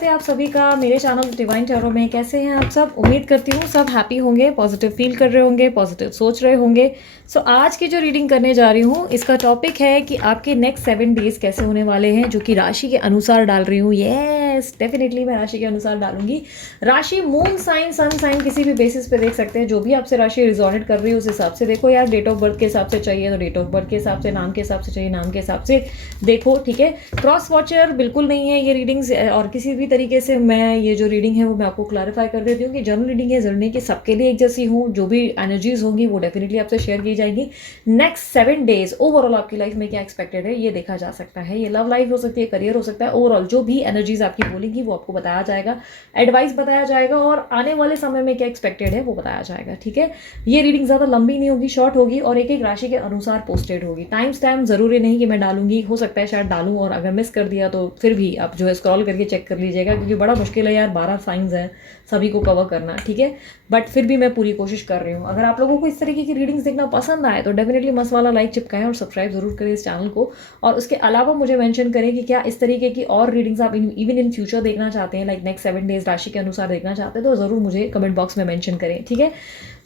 स्वागत है आप सभी का मेरे चैनल डिवाइन टैरो में। कैसे हैं आप सब? उम्मीद करती हूँ सब हैप्पी होंगे, पॉजिटिव फील कर रहे होंगे, पॉजिटिव सोच रहे होंगे। सो आज की जो रीडिंग करने जा रही हूँ इसका टॉपिक है कि आपके नेक्स्ट 7 डेज कैसे होने वाले हैं, जो कि राशि के अनुसार डाल रही हूँ। येस, डेफिनेटली मैं राशि के अनुसार डालूंगी। राशि, मून साइन, सन साइन, किसी भी बेसिस पे देख सकते हैं। जो भी आपसे राशि रिजोनेट कर रही है उस हिसाब से देखो यार। डेट ऑफ बर्थ के हिसाब से चाहिए तो डेट ऑफ बर्थ के हिसाब से, नाम के हिसाब से चाहिए नाम के हिसाब से देखो, ठीक है। क्रॉस वॉचर बिल्कुल नहीं है ये रीडिंग्स, और किसी भी तरीके से मैं ये जो रीडिंग है वो मैं आपको क्लैरिफाई कर देती हूँ कि जनरल रीडिंग है, जरूरी कि सबके लिए एक जैसी हूँ। जो भी एनर्जीज होंगी वो डेफिनेटली आपसे शेयर की जाएगी। नेक्स्ट 7 डेज ओवरऑल आपकी लाइफ में क्या एक्सपेक्टेड है ये देखा जा सकता है। ये लव लाइफ हो सकती है, करियर हो सकता है, ओवरऑल जो भी एनर्जीज आपकी बोलेंगी वो आपको बताया जाएगा, एडवाइस बताया जाएगा, और आने वाले समय में क्या एक्सपेक्टेड है वो बताया जाएगा, ठीक है। ये रीडिंग ज़्यादा लंबी नहीं होगी, शॉर्ट होगी और एक एक राशि के अनुसार पोस्टेड होगी। टाइम स्टैम्प जरूरी नहीं कि मैं डालूंगी, हो सकता है शायद डालूं, और अगर मिस कर दिया तो फिर भी आप जो है स्क्रॉल करके चेक कर लीजिएगा, क्योंकि बड़ा मुश्किल है यार, 12 साइंस है सभी को कवर करना, ठीक है। बट फिर भी मैं पूरी कोशिश कर रही हूँ। अगर आप लोगों को इस तरीके की रीडिंग्स देखना पसंद आए तो डेफिनेटली मस्त वाला लाइक चिपकाएं और सब्सक्राइब जरूर करें इस चैनल को। और उसके अलावा मुझे मेंशन करें कि क्या इस तरीके की और रीडिंग्स आप इवन इन फ्यूचर देखना चाहते हैं, लाइक नेक्स्ट 7 डेज राशि के अनुसार देखना चाहते हैं, तो जरूर मुझे कमेंट बॉक्स में मेंशन करें, ठीक है।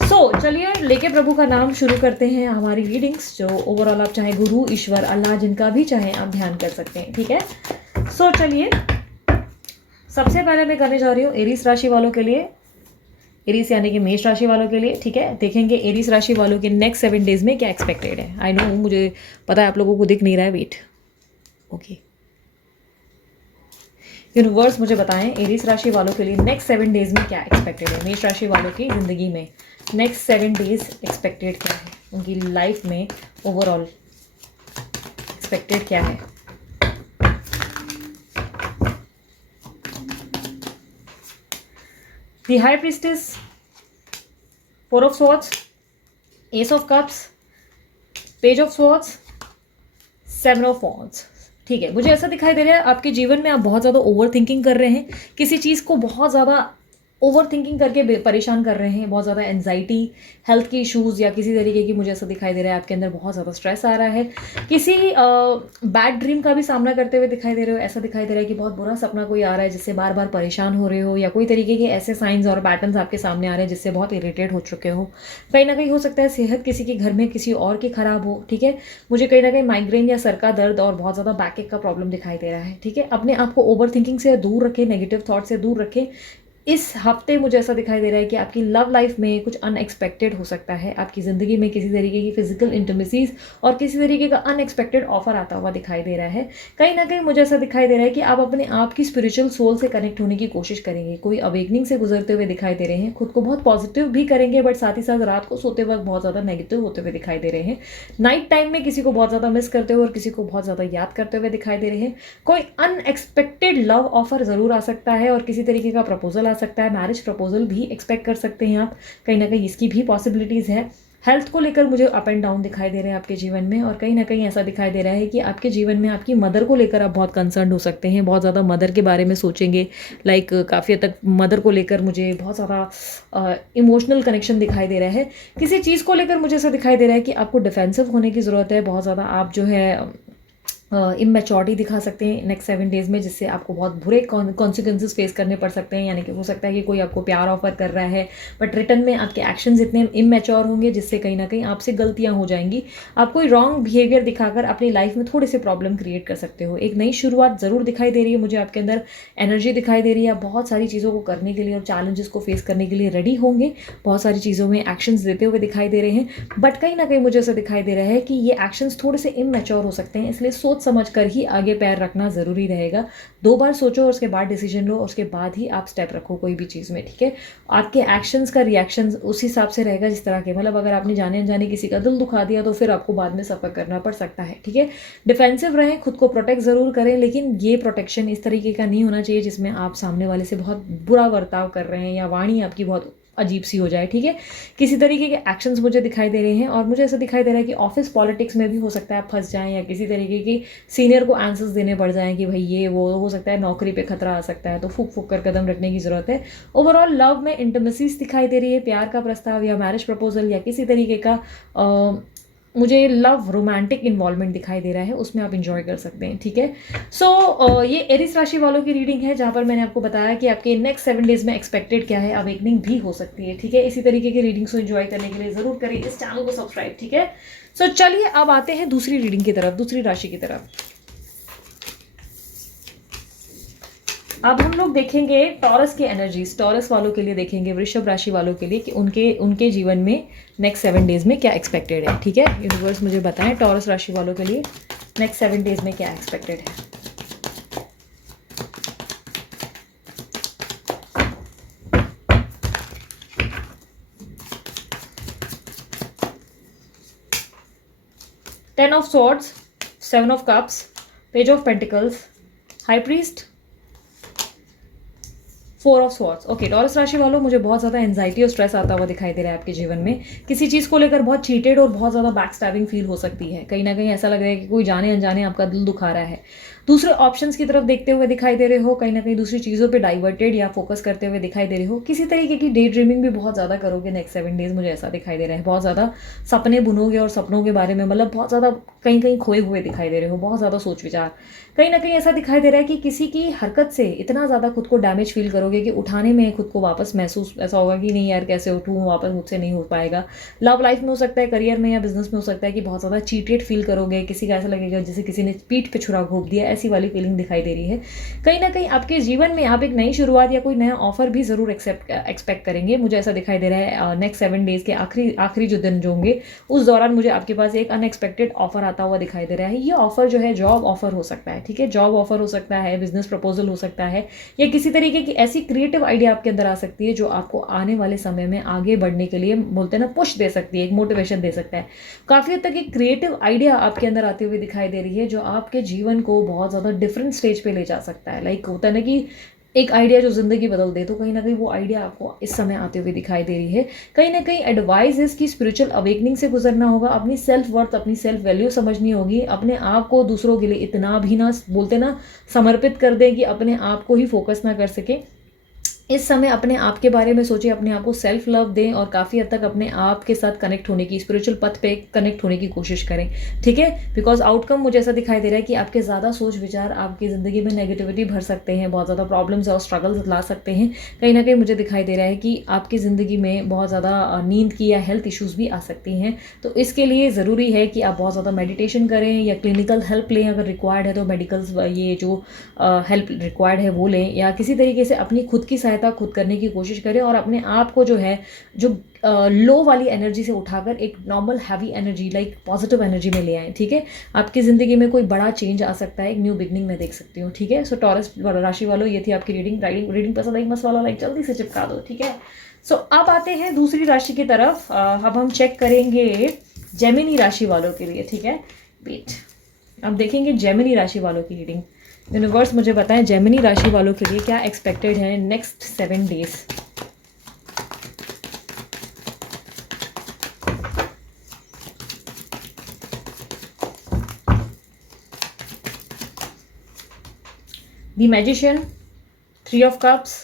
सो चलिए लेके प्रभु का नाम शुरू करते हैं हमारी रीडिंग्स, जो ओवरऑल आप चाहे गुरु, ईश्वर, अल्लाह, जिनका भी चाहे आप ध्यान कर सकते हैं, ठीक है। सो चलिए सबसे पहले मैं करने जा रही हूँ एरीस राशि वालों के लिए, एरीस यानी कि मेष राशि वालों के लिए, ठीक है। देखेंगे एरीस राशि वालों के नेक्स्ट 7 डेज में क्या एक्सपेक्टेड है। आई नो मुझे पता है आप लोगों को दिख नहीं रहा है, वेट, ओके। यूनिवर्स मुझे बताएं एरीस राशि वालों के लिए नेक्स्ट 7 डेज में क्या एक्सपेक्टेड है। मेष राशि वालों की जिंदगी में नेक्स्ट 7 डेज एक्सपेक्टेड क्या है, उनकी लाइफ में ओवरऑल एक्सपेक्टेड क्या है। The high priestess, 4 of swords, S of cups, page of swords, 7 of wands, ठीक है। मुझे ऐसा दिखाई दे रहा है आपके जीवन में आप बहुत ज़्यादा ओवर थिंकिंग कर रहे हैं, किसी चीज़ को बहुत ज़्यादा ओवर थिंकिंग करके परेशान कर रहे हैं, बहुत ज़्यादा एंजाइटी, हेल्थ के इश्यूज़ या किसी तरीके की, मुझे ऐसा दिखाई दे रहा है आपके अंदर बहुत ज़्यादा स्ट्रेस आ रहा है। किसी बैड ड्रीम का भी सामना करते हुए दिखाई दे रहे हो। ऐसा दिखाई दे रहा है कि बहुत बुरा सपना कोई आ रहा है जिससे बार बार परेशान हो रहे हो, या कोई तरीके के ऐसे साइंस और पैटर्न्स आपके सामने आ रहे हैं जिससे बहुत इरिटेट हो चुके हो। कहीं ना कहीं हो सकता है सेहत किसी के घर में किसी और की खराब हो, ठीक है। मुझे कहीं ना कहीं माइग्रेन या सर का दर्द और बहुत ज़्यादा बैक का प्रॉब्लम दिखाई दे रहा है, ठीक है। अपने आप को ओवर थिंकिंग से दूर रखें, नेगेटिव थॉट से दूर रखें। इस हफ्ते मुझे ऐसा दिखाई दे रहा है कि आपकी लव लाइफ में कुछ अनएक्सपेक्टेड हो सकता है, आपकी ज़िंदगी में किसी तरीके की फिजिकल इंटीमेसीज और किसी तरीके का अनएक्सपेक्टेड ऑफर आता हुआ दिखाई दे रहा है। कहीं ना कहीं मुझे ऐसा दिखाई दे रहा है कि आप अपने आप की स्पिरिचुअल सोल से कनेक्ट होने की कोशिश करेंगे, कोई अवेकनिंग से गुजरते हुए दिखाई दे रहे हैं। खुद को बहुत पॉजिटिव भी करेंगे, बट साथ ही साथ रात को सोते वक्त बहुत ज़्यादा नेगेटिव होते हुए दिखाई दे रहे हैं। नाइट टाइम में किसी को बहुत ज़्यादा मिस करते हुए और किसी को बहुत ज़्यादा याद करते हुए दिखाई दे रहे हैं। कोई अनएक्सपेक्टेड लव ऑफर ज़रूर आ सकता है और किसी तरीके का प्रपोजल आ सकता है, मैरिज प्रपोजल भी एक्सपेक्ट कर सकते हैं आप, कहीं ना कहीं इसकी भी पॉसिबिलिटीज़ है। हेल्थ को लेकर मुझे अप एंड डाउन दिखाई दे रहे हैं आपके जीवन में, और कहीं ना कहीं ऐसा दिखाई दे रहा है कि आपके जीवन में आपकी मदर को लेकर आप बहुत कंसर्न हो सकते हैं, बहुत ज़्यादा मदर के बारे में सोचेंगे। लाइक काफ़ी हद तक मदर को लेकर मुझे बहुत ज़्यादा इमोशनल कनेक्शन दिखाई दे रहा है। किसी चीज़ को लेकर मुझे ऐसा दिखाई दे रहा है कि आपको डिफेंसिव होने की ज़रूरत है। बहुत ज़्यादा आप जो है इमेच्योरिटी दिखा सकते हैं नेक्स्ट 7 डेज में, जिससे आपको बहुत बुरे कॉन्सिक्वेंसेस फेस करने पड़ सकते हैं। यानी कि हो सकता है कि कोई आपको प्यार ऑफर कर रहा है, बट रिटर्न में आपके एक्शंस इतने इमेच्योर होंगे जिससे कहीं ना कहीं आपसे गलतियां हो जाएंगी। आप कोई रॉन्ग बिहेवियर दिखाकर अपनी लाइफ में थोड़े से प्रॉब्लम क्रिएट कर सकते हो। एक नई शुरुआत ज़रूर दिखाई दे रही है मुझे, आपके अंदर एनर्जी दिखाई दे रही है। आप बहुत सारी चीज़ों को करने के लिए और चैलेंजेस को फेस करने के लिए रेडी होंगे, बहुत सारी चीज़ों में एक्शंस देते हुए दिखाई दे रहे हैं। बट कहीं ना कहीं मुझे ऐसा दिखाई दे रहा है कि ये एक्शंस थोड़े से इमेच्योर हो सकते हैं, इसलिए सोच समझ कर ही आगे पैर रखना जरूरी रहेगा। 2 बार सोचो और उसके बाद डिसीजन लो, और उसके बाद ही आप स्टेप रखो कोई भी चीज़ में, ठीक है। आपके एक्शंस का रिएक्शन उस हिसाब से रहेगा जिस तरह के, मतलब अगर आपने जाने अनजाने किसी का दिल दुखा दिया तो फिर आपको बाद में सफ़र करना पड़ सकता है, ठीक है। डिफेंसिव रहें, खुद को प्रोटेक्ट जरूर करें, लेकिन ये प्रोटेक्शन इस तरीके का नहीं होना चाहिए जिसमें आप सामने वाले से बहुत बुरा बर्ताव कर रहे हैं या वाणी आपकी बहुत अजीब सी हो जाए, ठीक है। किसी तरीके के एक्शंस मुझे दिखाई दे रहे हैं, और मुझे ऐसा दिखाई दे रहा है कि ऑफिस पॉलिटिक्स में भी हो सकता है आप फंस जाएं, या किसी तरीके की सीनियर को आंसर्स देने पड़ जाएं कि भाई ये वो, हो सकता है नौकरी पे खतरा आ सकता है, तो फूक फूक कर कदम रखने की जरूरत है। ओवरऑल लव में इंटीमेसीज दिखाई दे रही है, प्यार का प्रस्ताव या मैरिज प्रपोजल या किसी तरीके का मुझे लव रोमांटिक इन्वॉल्वमेंट दिखाई दे रहा है, उसमें आप इंजॉय कर सकते हैं, ठीक है। सो ये एरिस राशि वालों की रीडिंग है, जहाँ पर मैंने आपको बताया कि आपके नेक्स्ट 7 डेज में एक्सपेक्टेड क्या है, अवेकनिंग भी हो सकती है, ठीक है। इसी तरीके की रीडिंग्स को एंजॉय करने के लिए ज़रूर करें इस चैनल को सब्सक्राइब, ठीक है। सो चलिए अब आते हैं दूसरी रीडिंग की तरफ, दूसरी राशि की तरफ। अब हम लोग देखेंगे टॉरस की एनर्जीज, टॉरस वालों के लिए देखेंगे, वृषभ राशि वालों के लिए कि उनके उनके जीवन में नेक्स्ट 7 डेज में क्या एक्सपेक्टेड है, ठीक है। यूनिवर्स मुझे बताएं टॉरस राशि वालों के लिए नेक्स्ट 7 डेज में क्या एक्सपेक्टेड है। Ten of swords, 7 of cups, page of pentacles, high priest, 4 of swords. Okay, taurus राशि वालों, मुझे बहुत ज़्यादा एंजाइटी और स्ट्रेस आता हुआ दिखाई दे रहा है आपके जीवन में। किसी चीज़ को लेकर बहुत चीटेड और बहुत ज़्यादा बैक स्टैबिंग फील हो सकती है। कहीं ना कहीं ऐसा लग रहा है कि कोई जाने अनजाने आपका दिल दुखा रहा है। दूसरे ऑप्शंस की तरफ देखते हुए दिखाई दे रहे हो, कहीं ना कहीं दूसरी चीज़ों पे डाइवर्टेड या फोकस करते हुए दिखाई दे रहे हो। किसी तरीके की डे ड्रीमिंग भी बहुत ज़्यादा करोगे नेक्स्ट 7 डेज, मुझे ऐसा दिखाई दे रहा है। बहुत ज़्यादा सपने बुनोगे और सपनों के बारे में मतलब बहुत ज़्यादा कहीं कहीं खोए हुए दिखाई दे रहे हो, बहुत ज़्यादा सोच विचार। कहीं ना कहीं ऐसा दिखाई दे रहा है कि किसी की हरकत से इतना ज़्यादा खुद को डैमेज फील करोगे कि उठाने में खुद को वापस महसूस ऐसा होगा कि नहीं यार कैसे उठूँ, वापस मुझसे नहीं हो पाएगा। लव लाइफ में हो सकता है, करियर में या बिजनेस में हो सकता है कि बहुत ज़्यादा चीटेड फील करोगे, किसी का ऐसा लगेगा जैसे किसी ने पीठ पे छुरा घोंप दिया, ऐसी वाली फीलिंग दिखाई दे रही है। कहीं ना कहीं आपके जीवन में आप एक नई शुरुआत या कोई नया ऑफर भी ज़रूर एक्सपेक्ट करेंगे, मुझे ऐसा दिखाई दे रहा है। नेक्स्ट 7 डेज के आखिरी जो दिन जो होंगे उस दौरान मुझे आपके पास एक अनएक्सपेक्टेड ऑफर आता हुआ दिखाई दे रहा है। ये ऑफर जो है जॉब ऑफर हो सकता है, ठीक है। जॉब ऑफर हो सकता है, बिजनेस प्रपोजल हो सकता है, या किसी तरीके की ऐसी क्रिएटिव आइडिया आपके अंदर आ सकती है जो आपको आने वाले समय में आगे बढ़ने के लिए बोलते हैं ना पुश दे सकती है, एक मोटिवेशन दे सकता है। काफ़ी हद तक एक क्रिएटिव आइडिया आपके अंदर आती हुई दिखाई दे रही है जो आपके जीवन को बहुत ज़्यादा डिफरेंट स्टेज पे ले जा सकता है। लाइक होता है ना कि एक आइडिया जो ज़िंदगी बदल दे, तो कहीं ना कहीं वो आइडिया आपको इस समय आते हुए दिखाई दे रही है। कहीं ना कहीं एडवाइस इसकी स्पिरिचुअल अवेकनिंग से गुजरना होगा, अपनी सेल्फ वर्थ, अपनी सेल्फ वैल्यू समझनी होगी, अपने आप को दूसरों के लिए इतना भी ना बोलते ना समर्पित कर दें कि अपने आप को ही फोकस ना कर सके। इस समय अपने आप के बारे में सोचिए, अपने आप को सेल्फ लव दें और काफ़ी हद तक अपने आप के साथ कनेक्ट होने की, स्पिरिचुअल पथ पे कनेक्ट होने की कोशिश करें, ठीक है। बिकॉज आउटकम मुझे ऐसा दिखाई दे रहा है कि आपके ज़्यादा सोच विचार आपकी ज़िंदगी में नेगेटिविटी भर सकते हैं, बहुत ज़्यादा प्रॉब्लम्स और स्ट्रगल्स ला सकते हैं। कहीं ना कहीं मुझे दिखाई दे रहा है कि आपकी ज़िंदगी में बहुत ज़्यादा नींद की या हेल्थ इश्यूज़ भी आ सकती हैं। तो इसके लिए ज़रूरी है कि आप बहुत ज़्यादा मेडिटेशन करें या क्लिनिकल हेल्प लें, अगर रिक्वायर्ड है तो मेडिकल्स ये जो हेल्प रिक्वायर्ड है वो लें, या किसी तरीके से अपनी खुद की सहायता खुद करने की कोशिश करें और अपने आप को जो है जो लो वाली एनर्जी से उठाकर एक normal heavy energy like positive energy में ले आएं, ठीक है। आपकी ज़िंदगी में कोई बड़ा चेंज आ सकता है, एक न्यू बिगनिंग मैं देख सकती हूँ, ठीक है। सो टॉरस राशि वालों, ये थी आपकी रीडिंग पसंद आई मस्त वाला लाइक जल्दी से चिपका दो, ठीक है। सो अब आते हैं दूसरी राशि की तरफ। अब हम चेक करेंगे जेमिनी राशि वालों के लिए, ठीक है। वेट, अब देखेंगे जेमिनी राशि वालों की रीडिंग। यूनिवर्स मुझे बताएं जेमिनी राशि वालों के लिए क्या एक्सपेक्टेड है next 7 days. The magician, 3 of cups,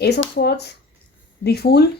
ace of swords, the fool,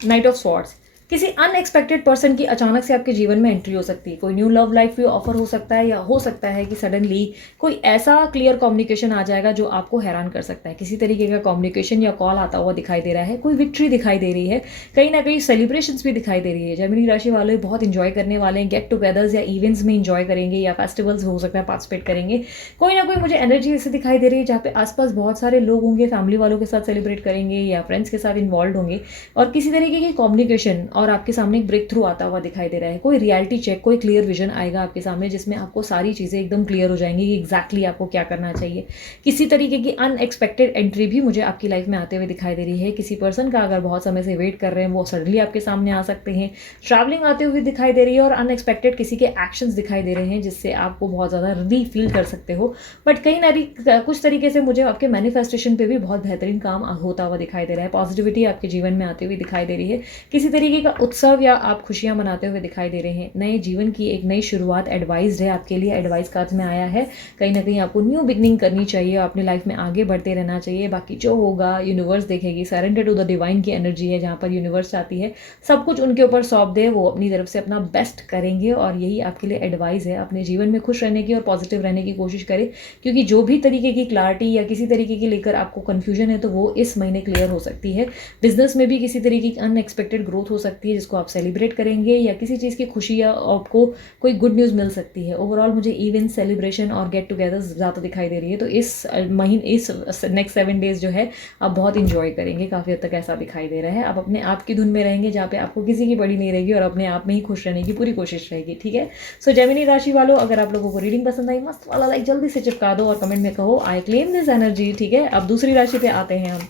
knight of swords. किसी अनएक्सपेक्टेड पर्सन की अचानक से आपके जीवन में एंट्री हो सकती है। कोई न्यू लव लाइफ भी ऑफर हो सकता है, या हो सकता है कि सडनली कोई ऐसा क्लियर कम्युनिकेशन आ जाएगा जो आपको हैरान कर सकता है। किसी तरीके का कम्युनिकेशन या कॉल आता हुआ दिखाई दे रहा है, कोई विक्ट्री दिखाई दे रही है, कहीं ना कहीं सेलिब्रेशंस भी दिखाई दे रही है। जेमिनी राशि वाले बहुत इंजॉय करने वाले हैं, गेट टुगेदर्स या इवेंट्स में इंजॉय करेंगे, या फेस्टिवल्स हो सकता है पार्टिसिपेट करेंगे। कोई ना कोई मुझे एनर्जी ऐसे दिखाई दे रही है जहाँ पे आसपास बहुत सारे लोग होंगे, फैमिली वालों के साथ सेलिब्रेट करेंगे या फ्रेंड्स के साथ इन्वॉल्व होंगे, और किसी तरीके की कम्युनिकेशन और आपके सामने एक ब्रेक थ्रू आता हुआ दिखाई दे रहा है। कोई रियलिटी चेक, कोई क्लियर विजन आएगा आपके सामने जिसमें आपको सारी चीज़ें एकदम क्लियर हो जाएंगी कि एग्जैक्टली आपको क्या करना चाहिए। किसी तरीके की अनएक्सपेक्टेड एंट्री भी मुझे आपकी लाइफ में आते हुए दिखाई दे रही है। किसी पर्सन का अगर बहुत समय से वेट कर रहे हैं वो सडनली आपके सामने आ सकते हैं। ट्रैवलिंग आते हुए दिखाई दे रही है और अनएक्सपेक्टेड किसी के एक्शंस दिखाई दे रहे हैं जिससे आपको बहुत ज़्यादा रिलीफ फील कर सकते हो। बट कहीं ना कुछ तरीके से मुझे आपके मैनिफेस्टेशन पे भी बहुत बेहतरीन काम होता हुआ दिखाई दे रहा है। पॉजिटिविटी आपके जीवन में आती हुई दिखाई दे रही है। किसी तरीके का उत्सव या आप खुशियां मनाते हुए दिखाई दे रहे हैं। नए जीवन की एक नई शुरुआत एडवाइज्ड है आपके लिए, एडवाइस कार्ड में आया है। कहीं ना कहीं आपको न्यू बिगनिंग करनी चाहिए, अपनी लाइफ में आगे बढ़ते रहना चाहिए। बाकी जो होगा यूनिवर्स देखेगी। सरेंडर टू द डिवाइन की एनर्जी है, जहाँ पर यूनिवर्स चाहती है सब कुछ उनके ऊपर सौंप दे, वो अपनी तरफ से अपना बेस्ट करेंगे। और यही आपके लिए एडवाइस है, अपने जीवन में खुश रहने की और पॉजिटिव रहने की कोशिश करें, क्योंकि जो भी तरीके की क्लैरिटी या किसी तरीके की लेकर आपको कन्फ्यूजन है तो वो इस महीने क्लियर हो सकती है। बिजनेस में भी किसी तरीके की अनएक्सपेक्टेड ग्रोथ हो सकती है जिसको आप सेलिब्रेट करेंगे, या किसी चीज़ की खुशी या आपको कोई गुड न्यूज़ मिल सकती है। ओवरऑल मुझे इवेंट, सेलिब्रेशन और गेट टुगेदर ज़्यादा दिखाई दे रही है। तो इस महीने, इस नेक्स्ट 7 डेज जो है आप बहुत इंजॉय करेंगे, काफ़ी हद तक ऐसा दिखाई दे रहा है। आप अपने आप की धुन में रहेंगे, जहाँ पे आपको किसी की बड़ी नहीं रहेगी और अपने आप में ही खुश रहने की पूरी कोशिश रहेगी। ठीक है। सो जेमिनी राशि वालों, अगर आप लोगों को रीडिंग पसंद आई, मस्त वाला लाइक जल्दी से चिपका दो और कमेंट में कहो आई क्लेम दिस एनर्जी। ठीक है। अब दूसरी राशि पे आते हैं हम।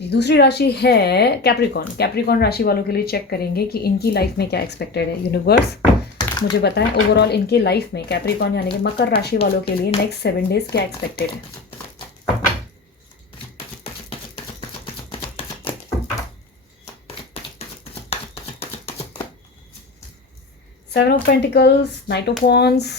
दूसरी राशि है कैप्रिकॉन। कैप्रिकॉन राशि वालों के लिए चेक करेंगे कि इनकी लाइफ में क्या एक्सपेक्टेड है। यूनिवर्स मुझे बताएं ओवरऑल इनके लाइफ में कैप्रिकॉन यानी कि मकर राशि वालों के लिए नेक्स्ट 7 डेज क्या एक्सपेक्टेड है। Seven of pentacles, knight of wands,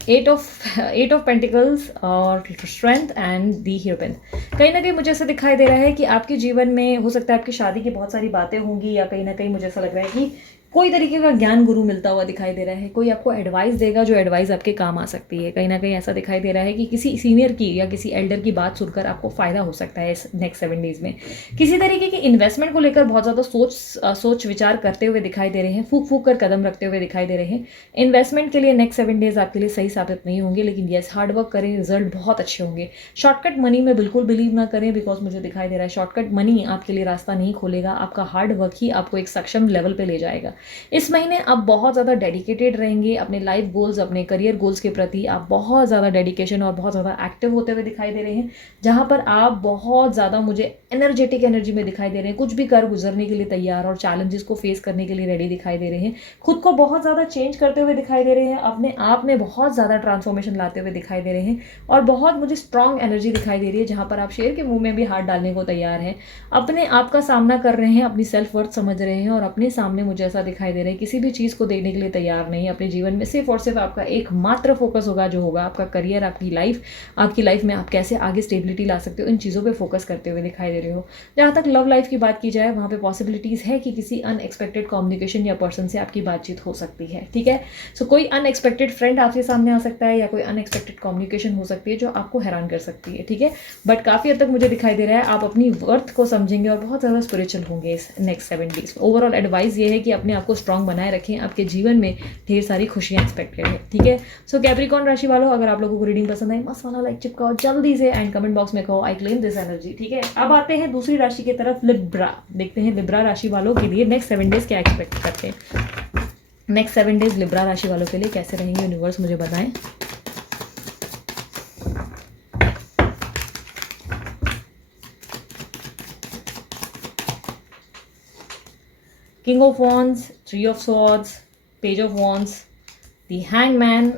eight of pentacles और स्ट्रेंथ एंड दी हीरोइन। कहीं ना कहीं मुझे ऐसा दिखाई दे रहा है कि आपके जीवन में हो सकता है आपकी शादी की बहुत सारी बातें होंगी, या कहीं ना कहीं मुझे ऐसा लग रहा है कि कोई तरीके का ज्ञान गुरु मिलता हुआ दिखाई दे रहा है। कोई आपको एडवाइस देगा जो एडवाइस आपके काम आ सकती है। कहीं ना कहीं ऐसा दिखाई दे रहा है कि किसी सीनियर की या किसी एल्डर की बात सुनकर आपको फायदा हो सकता है इस नेक्स्ट 7 डेज में। किसी तरीके की इन्वेस्टमेंट को लेकर बहुत ज़्यादा सोच विचार करते हुए दिखाई दे रहे हैं, फूक फूक कर कदम रखते हुए दिखाई दे रहे हैं। इन्वेस्टमेंट के लिए नेक्स्ट 7 डेज आपके लिए सही साबित नहीं होंगे, लेकिन येस हार्ड वर्क करें, रिजल्ट बहुत अच्छे होंगे। शॉर्टकट मनी में बिल्कुल बिलीव ना करें, बिकॉज मुझे दिखाई दे रहा है शॉर्टकट मनी आपके लिए रास्ता नहीं खोलेगा। आपका हार्ड वर्क ही आपको एक सक्षम लेवल पे ले जाएगा। इस महीने आप बहुत ज़्यादा डेडिकेटेड रहेंगे अपने लाइफ गोल्स, अपने करियर गोल्स के प्रति। आप बहुत ज़्यादा डेडिकेशन और बहुत ज़्यादा एक्टिव होते हुए दिखाई दे रहे हैं, जहाँ पर आप बहुत ज़्यादा मुझे एनर्जेटिक एनर्जी में दिखाई दे रहे हैं। कुछ भी कर गुजरने के लिए तैयार और चैलेंजेस को फेस करने के लिए रेडी दिखाई दे रहे हैं। खुद को बहुत ज़्यादा चेंज करते हुए दिखाई दे रहे हैं, अपने आप में बहुत ज़्यादा ट्रांसफॉर्मेशन लाते हुए दिखाई दे रहे हैं। और बहुत मुझे स्ट्रॉन्ग एनर्जी दिखाई दे रही है, जहाँ पर आप शेर के मुंह में भी हाथ डालने को तैयार हैं। अपने आप का सामना कर रहे हैं, अपनी सेल्फ वर्थ समझ रहे हैं, और अपने सामने मुझे ऐसा दिखाई दे रहा है किसी भी चीज़ को देखने के लिए तैयार नहीं। अपने जीवन में सिर्फ और सिर्फ आपका एकमात्र फोकस होगा जो होगा आपका करियर, आपकी लाइफ में आप कैसे आगे स्टेबिलिटी ला सकते हो, इन चीज़ों पे फोकस करते हुए दिखाई दे रहे हो। जहाँ तक लव लाइफ की बात की जाए, वहाँ पे पॉसिबिलिटीज़ है कि किसी अनएक्सपेक्टेड कम्युनिकेशन या पर्सन से आपकी बातचीत हो सकती है। ठीक है। सो कोई अनएक्सपेक्टेड फ्रेंड आपके सामने आ सकता है, या कोई अनएक्सपेक्टेड कम्युनिकेशन हो सकती है जो आपको हैरान कर सकती है। ठीक है। बट काफ़ी हद तक मुझे दिखाई दे रहा है आप अपनी वर्थ को समझेंगे और बहुत ज़्यादा स्पिरिचुअल होंगे इस नेक्स्ट 7 डेज। ओवरऑल एडवाइस ये है कि अपने आप को स्ट्रॉन्ग बनाए रखें, आपके जीवन में ढेर सारी खुशियां एक्सपेक्टेड है। ठीक है। सो कैप्रिकॉन राशि वालों, अगर आप लोगों को रीडिंग पसंद आई, मस्त वाला लाइक चिपकाओ जल्दी से एंड कमेंट बॉक्स में कहो आई क्लेम दिस एनर्जी। ठीक है। अब आते हैं दूसरी राशि की तरफ, लिब्रा। देखते हैं लिब्रा राशि वालों के लिए नेक्स्ट 7 डेज क्या एक्सपेक्ट करते हैं। नेक्स्ट 7 डेज लिब्रा राशि वालों के लिए कैसे रहेंगे, यूनिवर्स मुझे बताएं। King of Wands, Three of Swords, Page of Wands, the Hangman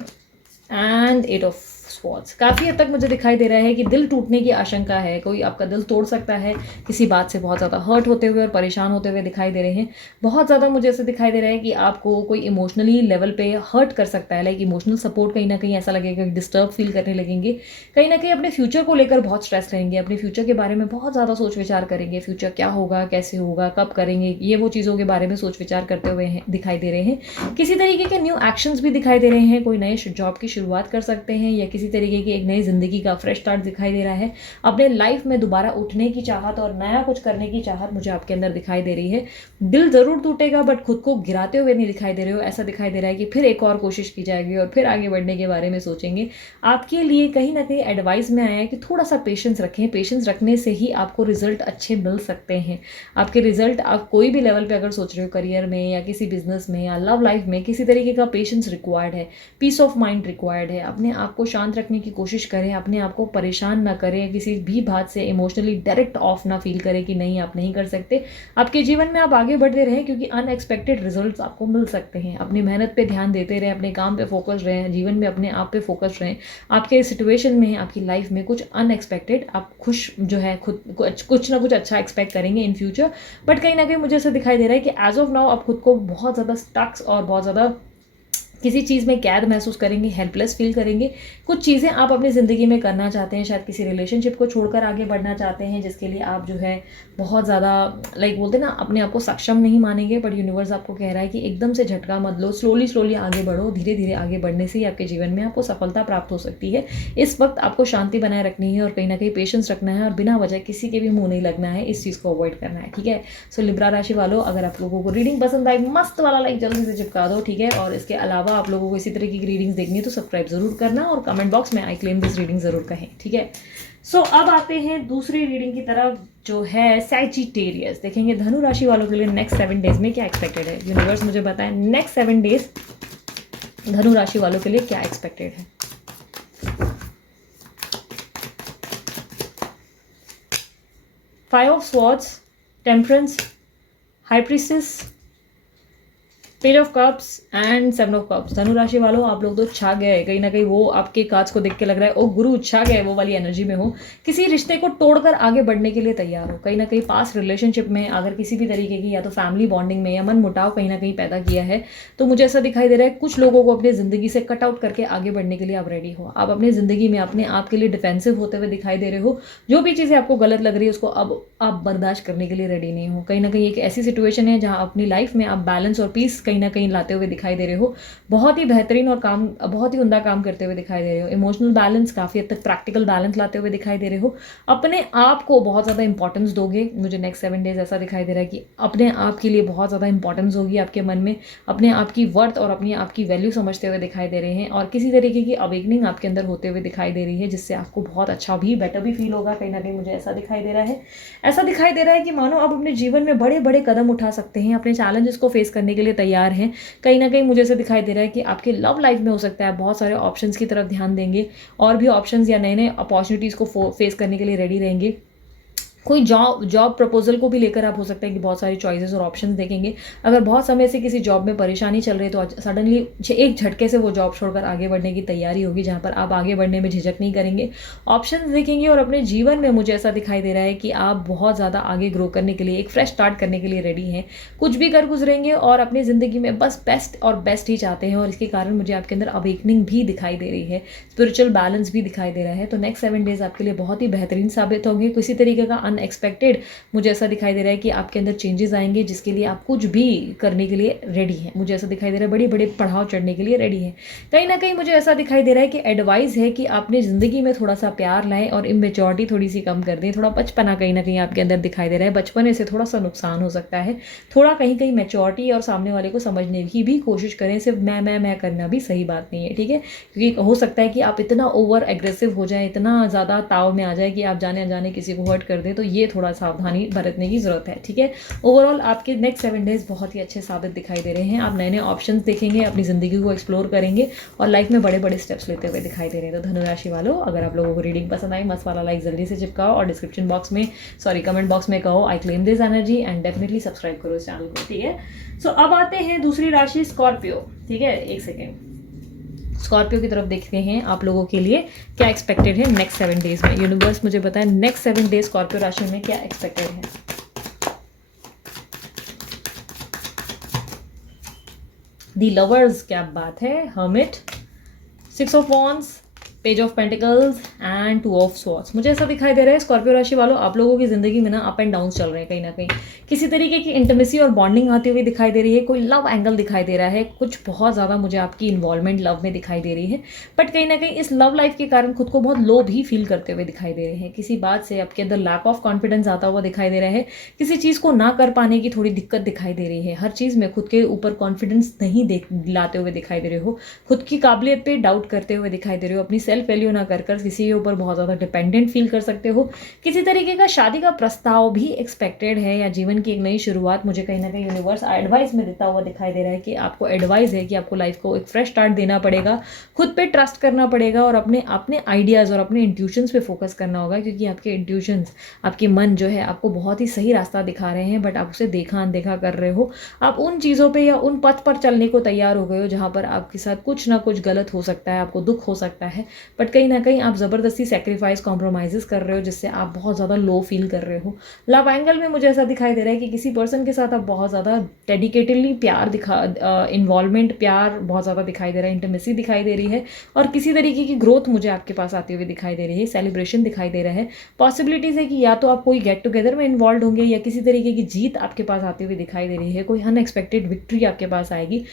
and 8 of Swords। काफ़ी हद तक मुझे दिखाई दे रहा है कि दिल टूटने की आशंका है, कोई आपका दिल तोड़ सकता है, किसी बात से बहुत ज़्यादा हर्ट होते हुए और परेशान होते हुए दिखाई दे रहे हैं। बहुत ज़्यादा मुझे ऐसे दिखाई दे रहा है कि आपको कोई इमोशनली लेवल पे हर्ट कर सकता है, लाइक इमोशनल सपोर्ट कहीं ना कहीं ऐसा लगेगा कि डिस्टर्ब फील करने लगेंगे। कहीं ना कहीं अपने फ्यूचर को लेकर बहुत स्ट्रेस रहेंगे, अपने फ्यूचर के बारे में बहुत ज़्यादा सोच विचार करेंगे। फ्यूचर क्या होगा, कैसे होगा, कब करेंगे, ये वो चीज़ों के बारे में सोच विचार करते हुए दिखाई दे रहे हैं। किसी तरीके के न्यू एक्शंस भी दिखाई दे रहे हैं, कोई नए जॉब की शुरुआत कर सकते हैं, या किसी तरीके की एक नई जिंदगी का फ्रेश स्टार्ट दिखाई दे रहा है। अपने लाइफ में दोबारा उठने की चाहत और नया कुछ करने की चाहत मुझे आपके अंदर दिखाई दे रही है। दिल जरूर टूटेगा, बट खुद को गिराते हुए नहीं दिखाई दे रहे हो। ऐसा दिखाई दे रहा है कि फिर एक और कोशिश की जाएगी और फिर आगे बढ़ने के बारे में सोचेंगे। आपके लिए कहीं ना कहीं एडवाइस में आया है कि थोड़ा सा पेशेंस रखें। पेशेंस रखने से ही आपको रिजल्ट अच्छे मिल सकते हैं। आपके रिजल्ट, आप कोई भी लेवल पे अगर सोच रहे हो, करियर में या किसी बिजनेस में या लव लाइफ में, किसी तरीके का पेशेंस रिक्वायर्ड है, पीस ऑफ माइंड रिक्वायर्ड है। अपने आप को शांत शांत रखने की कोशिश करें, अपने आप को परेशान ना करें, किसी भी बात से इमोशनली डायरेक्ट ऑफ ना फील करें कि नहीं आप नहीं कर सकते। आपके जीवन में आप आगे बढ़ते रहें क्योंकि अनएक्सपेक्टेड रिजल्ट्स आपको मिल सकते हैं। अपनी मेहनत पे ध्यान देते रहें, अपने काम पे फोकस रहें, जीवन में अपने आप पे फोकस रहें। आपके सिचुएशन में, आपकी लाइफ में कुछ अनएक्सपेक्टेड आप खुश जो है खुद कुछ ना कुछ अच्छा एक्सपेक्ट करेंगे इन फ्यूचर। बट कहीं ना कहीं मुझे ऐसा दिखाई दे रहा है कि एज ऑफ नाउ आप खुद को बहुत ज़्यादा स्टक्स और बहुत ज़्यादा किसी चीज़ में कैद महसूस करेंगे, हेल्पलेस फील करेंगे। कुछ चीज़ें आप अपनी ज़िंदगी में करना चाहते हैं, शायद किसी रिलेशनशिप को छोड़कर आगे बढ़ना चाहते हैं, जिसके लिए आप जो है बहुत ज़्यादा लाइक बोलते हैं ना अपने आप को सक्षम नहीं मानेंगे। बट यूनिवर्स आपको कह रहा है कि एकदम से झटका मत लो, स्लोली स्लोली आगे बढ़ो। धीरे धीरे आगे बढ़ने से ही आपके जीवन में आपको सफलता प्राप्त हो सकती है। इस वक्त आपको शांति बनाए रखनी है और कहीं ना कहीं पेशेंस रखना है और बिना वजह किसी के भी मुंह नहीं लगना है, इस चीज़ को अवॉइड करना है। ठीक है, सो लिब्रा राशि वालों, अगर आप लोगों को रीडिंग पसंद आई, मस्त वाला लाइक जल्दी से चिपका दो। ठीक है, और इसके अलावा आप लोगों को इसी तरह की रीडिंग्स देखनी है तो सब्सक्राइब जरूर करना और कमेंट बॉक्स में आई क्लेम दिस रीडिंग जरूर कहें। ठीक है, सो अब आते हैं दूसरी रीडिंग की तरफ जो है सैजिटेरियस। देखेंगे धनु राशि वालों के लिए नेक्स्ट 7 डेज में क्या एक्सपेक्टेड है। यूनिवर्स मुझे बताएं नेक्स्ट 7 डेज धनु राशि वालों के लिए क्या एक्सपेक्टेड है। Five of swords, temperance, high priestess, page of cups and 7 of cups. धनु राशि वालों आप लोग तो छा गए, कहीं ना कहीं वो आपके कार्ड्स को देख के लग रहा है ओ गुरु छा गए, वो वाली एनर्जी में हो। किसी रिश्ते को तोड़कर आगे बढ़ने के लिए तैयार हो। कहीं ना कहीं पास रिलेशनशिप में अगर किसी भी तरीके की या तो फैमिली बॉन्डिंग में या मन मुटाव कहीं ना कहीं पैदा किया है तो मुझे ऐसा दिखाई दे रहा है कुछ लोगों को अपनी ज़िंदगी से कट आउट करके आगे बढ़ने के लिए आप रेडी हो। आप अपनी ज़िंदगी में अपने आप के लिए डिफेंसिव होते हुए दिखाई दे रहे हो। जो भी चीज़ें आपको गलत लग रही है उसको अब आप बर्दाश्त करने के लिए रेडी नहीं हो। कहीं ना कहीं एक ऐसी सिचुएशन है जहाँ अपनी लाइफ में आप बैलेंस और पीस कहीं ना कहीं लाते हुए दिखाई दे रहे हो। बहुत ही बेहतरीन और काम, बहुत ही उम्दा काम करते हुए दिखाई दे रहे हो। इमोशनल बैलेंस, काफ़ी हद तक प्रैक्टिकल बैलेंस लाते हुए दिखाई दे रहे हो। अपने आप को बहुत ज़्यादा इंपॉर्टेंस दोगे। मुझे नेक्स्ट 7 डेज ऐसा दिखाई दे रहा है कि अपने आप के लिए बहुत ज़्यादा इंपॉर्टेंस होगी आपके मन में। अपने आप की वर्थ और अपनी आप की वैल्यू समझते हुए दिखाई दे रहे हैं और किसी तरीके की अवेकनिंग आपके अंदर होते हुए दिखाई दे रही है, जिससे आपको बहुत अच्छा भी, बेटर भी फील होगा। कहीं ना कहीं मुझे ऐसा दिखाई दे रहा है, ऐसा दिखाई दे रहा है कि मानो आप अपने जीवन में बड़े बड़े कदम उठा सकते हैं, अपने चैलेंजेस को फेस करने के लिए तैयार हैं। कहीं ना कहीं मुझे ऐसा दिखाई दे रहा है कि आपके लव लाइफ में हो सकता है बहुत सारे ऑप्शंस की तरफ ध्यान देंगे और भी ऑप्शंस या नए नए अपॉर्चुनिटीज़ को फेस करने के लिए रेडी रहेंगे। कोई जॉब प्रपोजल को भी लेकर आप हो सकता है कि बहुत सारी चॉइसेस और ऑप्शंस देखेंगे। अगर बहुत समय से किसी जॉब में परेशानी चल रही है तो सडनली एक झटके से वो जॉब छोड़कर आगे बढ़ने की तैयारी होगी, जहाँ पर आप आगे बढ़ने में झिझक नहीं करेंगे, ऑप्शंस देखेंगे। और अपने जीवन में मुझे ऐसा दिखाई दे रहा है कि आप बहुत ज़्यादा आगे ग्रो करने के लिए, एक फ्रेश स्टार्ट करने के लिए रेडी हैं। कुछ भी कर गुजरेंगे और अपनी ज़िंदगी में बस बेस्ट और बेस्ट ही चाहते हैं और इसके कारण मुझे आपके अंदर अवेकनिंग भी दिखाई दे रही है, स्पिरिचुअल बैलेंस भी दिखाई दे रहा है। तो नेक्स्ट 7 डेज आपके लिए बहुत ही बेहतरीन साबित होंगे। किसी तरीके का अनएक्सपेक्टेड मुझे ऐसा दिखाई दे रहा है कि आपके अंदर चेंजेस आएंगे, जिसके लिए आप कुछ भी करने के लिए रेडी हैं। मुझे ऐसा दिखाई दे रहा है बड़े बड़े पड़ाव चढ़ने के लिए रेडी है। कहीं ना कहीं मुझे ऐसा दिखाई दे रहा है कि एडवाइस है कि आपने ज़िंदगी में थोड़ा सा प्यार लाएं और इमेच्योरिटी थोड़ी सी कम कर दें। थोड़ा बचपना कहीं ना कहीं आपके अंदर दिखाई दे रहा है, बचपने से थोड़ा सा नुकसान हो सकता है। थोड़ा कहीं कहीं मैच्योरिटी और सामने वाले को समझने की भी कोशिश करें। सिर्फ मैं करना भी सही बात नहीं है। ठीक है, क्योंकि हो सकता है कि आप इतना ओवर एग्रेसिव हो जाए, इतना ज़्यादा ताव में आ जाए कि आप जाने अनजाने किसी को हर्ट कर दें, तो ये थोड़ा सावधानी बरतने की जरूरत है। ठीक है, ओवरऑल आपके नेक्स्ट 7 डेज बहुत ही अच्छे साबित दिखाई दे रहे हैं। आप नए नए ऑप्शंस देखेंगे, अपनी ज़िंदगी को एक्सप्लोर करेंगे और लाइफ में बड़े बड़े स्टेप्स लेते हुए दिखाई दे रहे हैं। तो धनु राशि वालों, अगर आप लोगों को रीडिंग पसंद आई, मस्त वाला लाइक जल्दी से चिपकाओ और डिस्क्रिप्शन बॉक्स में कमेंट बॉक्स में कहो I claim this energy and definitely subscribe करो इस चैनल को। ठीक है, सो अब आते हैं दूसरी राशि स्कॉर्पियो। ठीक है, एक सेकेंड, स्कॉर्पियो की तरफ देखते हैं आप लोगों के लिए क्या एक्सपेक्टेड है नेक्स्ट 7 डेज में। यूनिवर्स मुझे बताएं नेक्स्ट 7 डेज स्कॉर्पियो राशि में क्या एक्सपेक्टेड है। दी लवर्स, क्या बात है, hermit, 6 of wands, page of pentacles and 2 of swords. मुझे ऐसा दिखाई दे रहा है स्कॉर्पियो राशि वालों, आप लोगों की जिंदगी में ना अप एंड डाउन चल रहे हैं। कहीं ना कहीं किसी तरीके की इंटीमेसी और बॉन्डिंग आती हुई दिखाई दे रही है। कोई लव एंगल दिखाई दे रहा है, कुछ बहुत ज़्यादा मुझे आपकी इन्वॉल्वमेंट लव में दिखाई दे रही है। बट कहीं ना कहीं इस लव लाइफ के कारण खुद को बहुत लो भी फील करते हुए दिखाई दे रहे हैं। किसी बात से आपके अंदर लैक ऑफ कॉन्फिडेंस आता हुआ दिखाई दे रहा है। किसी चीज़ को ना कर पाने की थोड़ी दिक्कत दिखाई दे रही है। हर चीज़ में खुद के ऊपर कॉन्फिडेंस नहीं लाते हुए दिखाई दे रहे हो। खुद की काबिलियत पे डाउट करते हुए दिखाई दे रहे हो। अपनी सेल्फ वैल्यू ना कर किसी के ऊपर बहुत ज़्यादा डिपेंडेंट फील कर सकते हो। किसी तरीके का शादी का प्रस्ताव भी एक्सपेक्टेड है, या जीवन की एक नई शुरुआत मुझे कहीं ना कहीं यूनिवर्स एडवाइस में देता हुआ दिखाई दे रहा है कि आपको एडवाइस है कि आपको लाइफ को एक फ्रेश स्टार्ट देना पड़ेगा, खुद पे ट्रस्ट करना पड़ेगा और अपने अपने आइडियाज़ और अपने इंट्यूशंस पे फोकस करना होगा, क्योंकि आपके इंट्यूशंस, आपके मन जो है आपको बहुत ही सही रास्ता दिखा रहे हैं, बट आप उसे देखा अनदेखा कर रहे हो। आप उन चीज़ों पे या उन पथ पर चलने को तैयार हो गए हो जहाँ पर आपके साथ कुछ ना कुछ गलत हो सकता है, आपको दुख हो सकता है, बट कहीं ना कहीं आप ज़बरदस्ती सेक्रीफाइस कॉम्प्रोमाइज़ कर रहे हो, जिससे आप बहुत ज़्यादा लो फील कर रहे हो। लव एंगल में मुझे ऐसा दिखाई दे रहा है कि किसी पर्सन के साथ आप बहुत ज़्यादा डेडिकेटेडली प्यार इन्वॉल्वमेंट, प्यार बहुत ज़्यादा दिखाई दे रहा है, इंटीमेसी दिखाई दे रही है, और किसी तरीके की ग्रोथ मुझे आपके पास आती हुई दिखाई दे रही है, सेलिब्रेशन दिखाई दे रहा है। पॉसिबिलिटीज़ है कि या तो आप कोई गेट टुगेदर में इन्वॉल्व होंगे, या किसी तरीके की जीत आपके पास आती हुई दिखाई दे रही है, कोई अनएक्सपेक्टेड विक्ट्री आपके पास आएगी।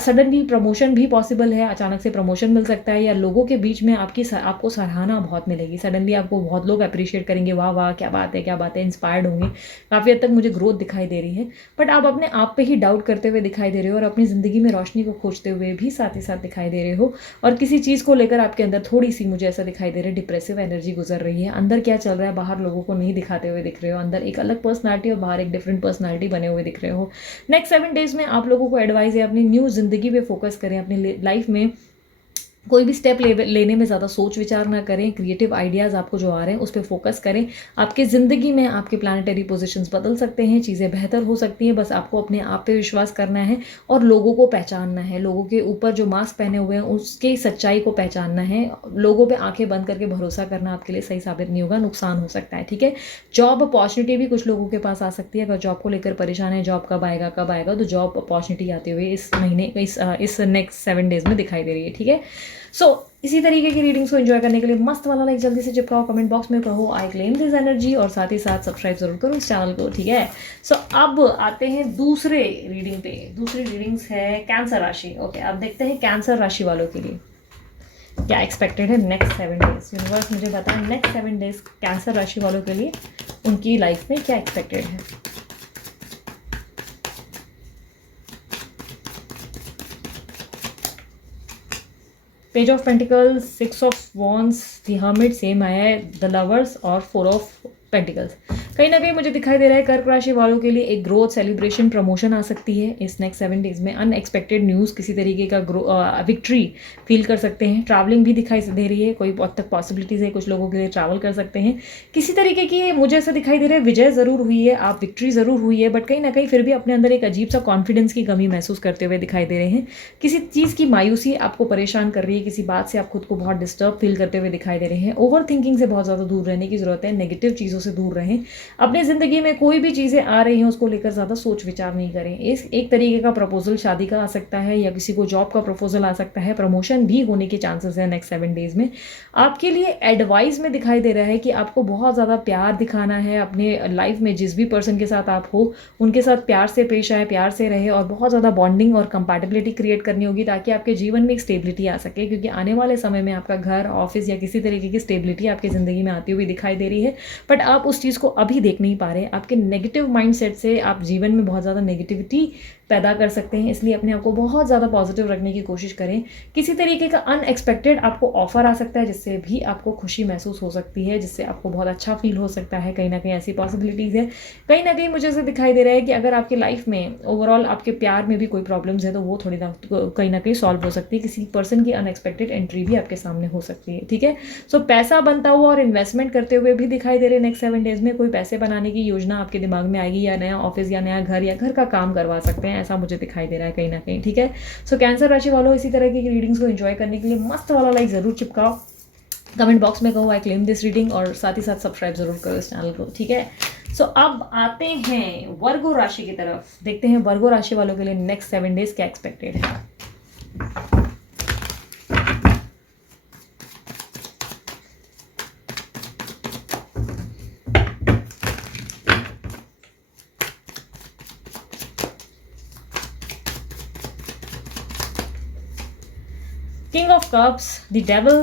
सडनली प्रमोशन भी पॉसिबल है, अचानक से प्रमोशन मिल सकता है, या लोगों के बीच में आपको सराहना बहुत मिलेगी। सडनली आपको बहुत लोग अप्रिशिएट करेंगे, वाह वाह क्या बात है, क्या बात है, इंस्पायर्ड होंगे। काफ़ी हद तक मुझे ग्रोथ दिखाई दे रही है, बट आप अपने आप पे ही डाउट करते हुए दिखाई दे रहे हो, और अपनी ज़िंदगी में रोशनी को खोजते हुए भी साथ ही साथ दिखाई दे रहे हो। और किसी चीज़ को लेकर आपके अंदर थोड़ी सी, मुझे ऐसा दिखाई दे रहा है, डिप्रेसिव एनर्जी गुजर रही है। अंदर क्या चल रहा है बाहर लोगों को नहीं दिखाते हुए दिख रहे हो। अंदर एक अलग पर्सनालिटी और बाहर एक डिफरेंट पर्सनालिटी बने हुए दिख रहे हो। नेक्स्ट 7 डेज में आप लोगों को एडवाइस है, अपनी न्यू जिंदगी पे फोकस करें, अपनी लाइफ में कोई भी स्टेप लेने में ज़्यादा सोच विचार ना करें, क्रिएटिव आइडियाज़ आपको जो आ रहे हैं उस पर फोकस करें। आपके ज़िंदगी में आपके प्लानिटरी पोजीशंस बदल सकते हैं, चीज़ें बेहतर हो सकती हैं, बस आपको अपने आप पे विश्वास करना है और लोगों को पहचानना है। लोगों के ऊपर जो मास्क पहने हुए हैं उसकी सच्चाई को पहचानना है। लोगों पर आंखें बंद करके भरोसा करना आपके लिए सही साबित नहीं होगा, नुकसान हो सकता है। ठीक है, जॉब अपॉर्चुनिटी भी कुछ लोगों के पास आ सकती है। अगर जॉब को लेकर परेशान है, जॉब कब आएगा तो जॉब अपॉर्चुनिटी आती हुई इस महीने इस नेक्स्ट 7 डेज में दिखाई दे रही है। ठीक है, सो इसी तरीके की रीडिंग्स को एंजॉय करने के लिए मस्त वाला लाइक जल्दी से चिपकाओ, कमेंट बॉक्स में कहो आई क्लेम दिस एनर्जी, और साथ ही साथ सब्सक्राइब जरूर करो इस चैनल को। ठीक है, सो अब आते हैं दूसरे रीडिंग पे। दूसरी रीडिंग्स है कैंसर राशि। ओके, अब देखते हैं कैंसर राशि वालों के लिए क्या एक्सपेक्टेड है नेक्स्ट 7 डेज। यूनिवर्स मुझे बताएं नेक्स्ट 7 डेज कैंसर राशि वालों के लिए उनकी लाइफ में क्या एक्सपेक्टेड है। Page of pentacles, 6 of wands, the hermit same आया है, द लवर्स और 4 ऑफ पेंटिकल्स। कहीं ना कहीं मुझे दिखाई दे रहा है कर्क राशि वालों के लिए एक ग्रोथ, सेलिब्रेशन, प्रमोशन आ सकती है इस नेक्स्ट 7 डेज में। अनएक्सपेक्टेड न्यूज़, किसी तरीके का विक्ट्री फील कर सकते हैं। ट्रैवलिंग भी दिखाई दे रही है, कोई बहुत तक पॉसिबिलिटीज़ है कुछ लोगों के लिए ट्रैवल कर सकते हैं। किसी तरीके की मुझे ऐसा दिखाई दे रहा है विजय ज़रूर हुई है, आप विक्ट्री ज़रूर हुई है, बट कहीं ना कहीं फिर भी अपने अंदर एक अजीब सा कॉन्फिडेंस की कमी महसूस करते हुए दिखाई दे रहे हैं। किसी चीज़ की मायूसी आपको परेशान कर रही है, किसी बात से आप खुद को बहुत डिस्टर्ब फील करते हुए दिखाई दे रहे हैं। ओवर थिंकिंग से बहुत ज़्यादा दूर रहने की ज़रूरत है, नेगेटिव चीज़ों से दूर रहें। अपनी ज़िंदगी में कोई भी चीज़ें आ रही हैं उसको लेकर ज़्यादा सोच विचार नहीं करें। एक तरीके का प्रपोजल शादी का आ सकता है, या किसी को जॉब का प्रपोजल आ सकता है, प्रमोशन भी होने के चांसेस है नेक्स्ट 7 डेज में। आपके लिए एडवाइस में दिखाई दे रहा है कि आपको बहुत ज़्यादा प्यार दिखाना है अपने लाइफ में। जिस भी पर्सन के साथ आप हो उनके साथ प्यार से पेश आए, प्यार से रहे, और बहुत ज़्यादा बॉन्डिंग और कंपैटिबिलिटी क्रिएट करनी होगी ताकि आपके जीवन में एक स्टेबिलिटी आ सके, क्योंकि आने वाले समय में आपका घर, ऑफिस या किसी तरीके की स्टेबिलिटी आपकी ज़िंदगी में आती हुई दिखाई दे रही है, बट आप उस चीज़ को अभी देख नहीं पा रहे। आपके नेगेटिव माइंडसेट से आप जीवन में बहुत ज़्यादा नेगेटिविटी पैदा कर सकते हैं, इसलिए अपने आप को बहुत ज़्यादा पॉजिटिव रखने की कोशिश करें। किसी तरीके का अनएक्सपेक्टेड आपको ऑफर आ सकता है जिससे भी आपको खुशी महसूस हो सकती है, जिससे आपको बहुत अच्छा फील हो सकता है। कहीं ना कहीं ऐसी पॉसिबिलिटीज़ है। कहीं ना कहीं मुझे ऐसे दिखाई दे रहा है कि अगर आपकी लाइफ में ओवरऑल आपके प्यार में भी कोई प्रॉब्लम्स है तो वो थोड़ी ना कहीं ना कहीं सॉल्व हो सकती है। किसी पर्सन की अनएक्सपेक्टेड एंट्री भी आपके सामने हो सकती है। ठीक है, सो पैसा बनता हुआ और इन्वेस्टमेंट करते हुए भी दिखाई दे रहे नेक्स्ट 7 डेज में। कोई पैसे बनाने की योजना आपके दिमाग में आएगी, या नया ऑफिस या नया घर या घर का काम करवा सकते हैं, ऐसा मुझे दिखाई दे रहा है कहीं ना कहीं। ठीक है, सो कैंसर राशि वालों इसी तरह की रीडिंग्स को एंजॉय करने के लिए मस्त वाला लाइक जरूर चिपकाओ, कमेंट बॉक्स में कहो आई क्लेम दिस रीडिंग, और साथ ही साथ सब्सक्राइब जरूर करो इस चैनल को। ठीक है, सो अब आते हैं वर्गो राशि की तरफ। देखते हैं वर्गो राशि वालों के लिए नेक्स्ट 7 डेज क्या एक्सपेक्टेड है। King of Cups, the Devil,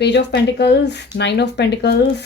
Page of Pentacles, 9 of Pentacles,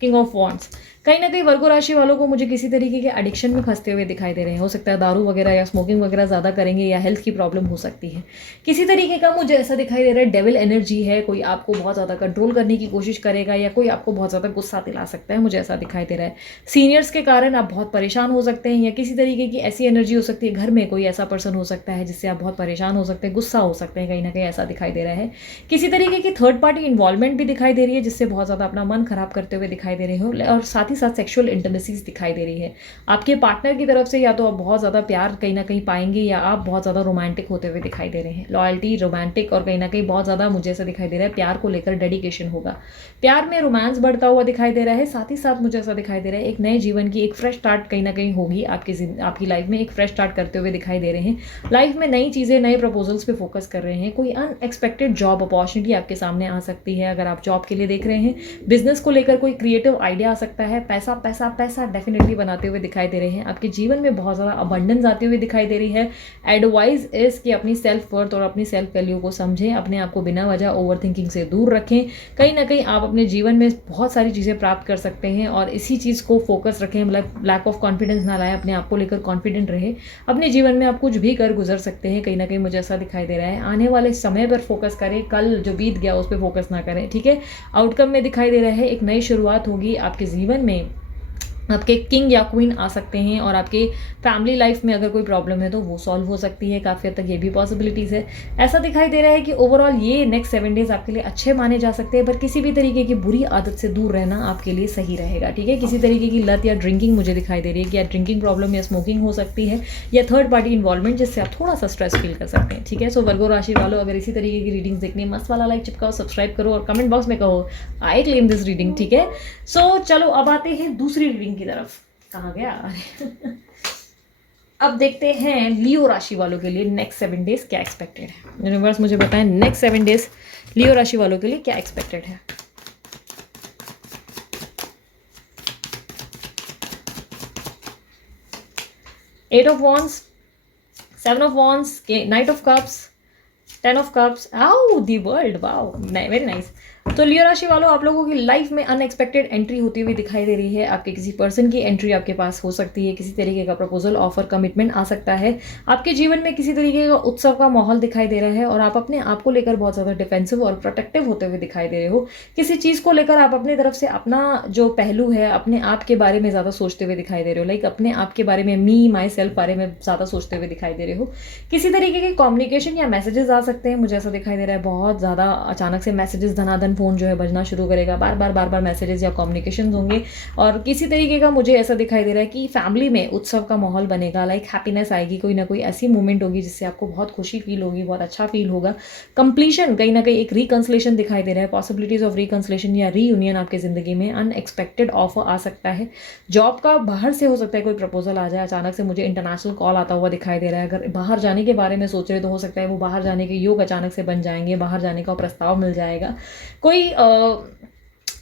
King of Wands। कहीं ना कहीं वर्गो राशि वालों को मुझे किसी तरीके के एडिक्शन में फंसते हुए दिखाई दे रहे हैं। हो सकता है दारू वगैरह या स्मोकिंग वगैरह ज़्यादा करेंगे, या हेल्थ की प्रॉब्लम हो सकती है। किसी तरीके का मुझे ऐसा दिखाई दे रहा है डेविल एनर्जी है, कोई आपको बहुत ज़्यादा कंट्रोल करने की कोशिश करेगा, या कोई आपको बहुत ज़्यादा गुस्सा दिला सकता है, मुझे ऐसा दिखाई दे रहा है। सीनियर्स के कारण आप बहुत परेशान हो सकते हैं, या किसी तरीके की ऐसी एनर्जी हो सकती है, घर में कोई ऐसा पर्सन हो सकता है जिससे आप बहुत परेशान हो सकते हैं, गुस्सा हो सकते हैं, कहीं ना कहीं ऐसा दिखाई दे रहा है। किसी तरीके की थर्ड पार्टी इन्वॉल्वमेंट भी दिखाई दे रही है, जिससे बहुत ज़्यादा अपना मन खराब करते हुए दिखाई दे रहे हो, और साथ ही साथ सेक्सुअल इंटीमेसीज दिखाई दे रही है आपके पार्टनर की तरफ से। या तो आप बहुत ज़्यादा प्यार कहीं ना कहीं पाएंगे, या आप बहुत ज़्यादा रोमांटिक होते हुए दिखाई दे रहे हैं। लॉयल्टी, रोमांटिक, और कहीं ना कहीं बहुत ज़्यादा मुझे ऐसा दिखाई दे रहा है प्यार को लेकर डेडिकेशन होगा, प्यार में रोमांस बढ़ता हुआ दिखाई दे रहा है। साथ ही साथ मुझे ऐसा दिखाई दे रहा है एक नए जीवन की एक फ्रेश स्टार्ट कहीं ना कहीं होगी आपकी लाइफ में, एक फ्रेश स्टार्ट करते हुए दिखाई दे रहे हैं। लाइफ में नई चीज़ें, नए प्रपोजल्स पे फोकस कर रहे हैं। कोई अनएक्सपेक्टेड जॉब अपॉर्चुनिटी आपके सामने आ सकती है अगर आप जॉब के लिए देख रहे हैं। बिजनेस को लेकर कोई क्रिएटिव आइडिया आ सकता है। पैसा पैसा पैसा डेफिनेटली बनाते हुए दिखाई दे रहे हैं। आपके जीवन में बहुत ज़्यादा अबंडेंस आती हुई दिखाई दे रही है। एडवाइस इज कि अपनी सेल्फ वर्थ और अपनी सेल्फ वैल्यू को समझें, अपने आप को बिना वजह ओवर थिंकिंग से दूर रखें। कहीं ना कहीं आप अपने जीवन में बहुत सारी चीज़ें प्राप्त कर सकते हैं, और इसी चीज़ को फोकस रखें, मतलब लैक ऑफ कॉन्फिडेंस ना लाएं, अपने आप को लेकर कॉन्फिडेंट रहे। अपने जीवन में आप कुछ भी कर गुजर सकते हैं, कहीं ना कहीं मुझे ऐसा दिखाई दे रहा है। आने वाले समय पर फोकस करें, कल जो बीत गया उस पर फोकस ना करें, ठीक है। आउटकम में दिखाई दे रहा है एक नई शुरुआत होगी आपके जीवन में। आपके किंग या क्वीन आ सकते हैं, और आपके फैमिली लाइफ में अगर कोई प्रॉब्लम है तो वो सॉल्व हो सकती है। काफ़ी हद तक ये भी पॉसिबिलिटीज़ है। ऐसा दिखाई दे रहा है कि ओवरऑल ये नेक्स्ट 7 डेज आपके लिए अच्छे माने जा सकते हैं, पर किसी भी तरीके की बुरी आदत से दूर रहना आपके लिए सही रहेगा, ठीक है। किसी तरीके की लत या ड्रिंकिंग मुझे दिखाई दे रही है कि या ड्रिंकिंग प्रॉब्लम या स्मोकिंग हो सकती है, या थर्ड पार्टी इन्वॉल्वमेंट जिससे आप थोड़ा सा स्ट्रेस फील कर सकते हैं, ठीक है। सो वर्गो राशि वालों, अगर इसी तरीके की रीडिंग्स देखनी है, मस्त वाला लाइक चिपकाओ, सब्सक्राइब करो, और कमेंट बॉक्स में कहो आई क्लेम दिस रीडिंग, ठीक है। सो चलो अब आते हैं दूसरी रीडिंग की तरफ। कहाँ गया अब देखते हैं लियो राशि वालों के लिए नेक्स्ट 7 डेज क्या एक्सपेक्टेड है। यूनिवर्स मुझे बताएं नेक्स्ट 7 डेज लियो राशि वालों के लिए क्या एक्सपेक्टेड है। Eight of wands, 7 of wands, knight of cups, 10 of cups, आओ the world, wow very nice. तो लियो राशि वालों, आप लोगों की लाइफ में अनएक्सपेक्टेड एंट्री होती हुई दिखाई दे रही है। आपके किसी पर्सन की एंट्री आपके पास हो सकती है, किसी तरीके का प्रपोजल, ऑफर, कमिटमेंट आ सकता है। आपके जीवन में किसी तरीके का उत्सव का माहौल दिखाई दे रहा है, और आप अपने आप को लेकर बहुत ज़्यादा डिफेंसिव और प्रोटेक्टिव होते हुए दिखाई दे रहे हो। किसी चीज़ को लेकर आप अपनी तरफ से अपना जो पहलू है, अपने आप के बारे में ज़्यादा सोचते हुए दिखाई दे रहे हो, लाइक अपने आप के बारे में, मी माई सेल्फ बारे में ज़्यादा सोचते हुए दिखाई दे रहे हो। किसी तरीके के कम्युनिकेशन या मैसेजेस आ सकते हैं, मुझे ऐसा दिखाई दे रहा है। बहुत ज़्यादा अचानक से मैसेजेस, धनाधन फोन जो है बजना शुरू करेगा, बार बार मैसेजेस या कम्युनिकेशन होंगे। और किसी तरीके का मुझे ऐसा दिखाई दे रहा है कि फैमिली में उत्सव का माहौल बनेगा, लाइक हैप्पीनेस आएगी, कोई ना कोई ऐसी मोमेंट होगी जिससे आपको बहुत खुशी फील होगी, बहुत अच्छा फील होगा। कंप्लीशन, कहीं ना कहीं एक रिकंसलेशन दिखाई दे रहा है, पॉसिबिलिटीज ऑफ रिकंसलेशन या रीयूनियन आपके जिंदगी में। अनएक्सपेक्टेड ऑफर आ सकता है जॉब का, बाहर से हो सकता है कोई प्रपोजल आ जाए अचानक से। मुझे इंटरनेशनल कॉल आता हुआ दिखाई दे रहा है। अगर बाहर जाने के बारे में सोच रहे तो हो सकता है वो बाहर जाने के योग अचानक से बन जाएंगे, बाहर जाने का प्रस्ताव मिल जाएगा। कोई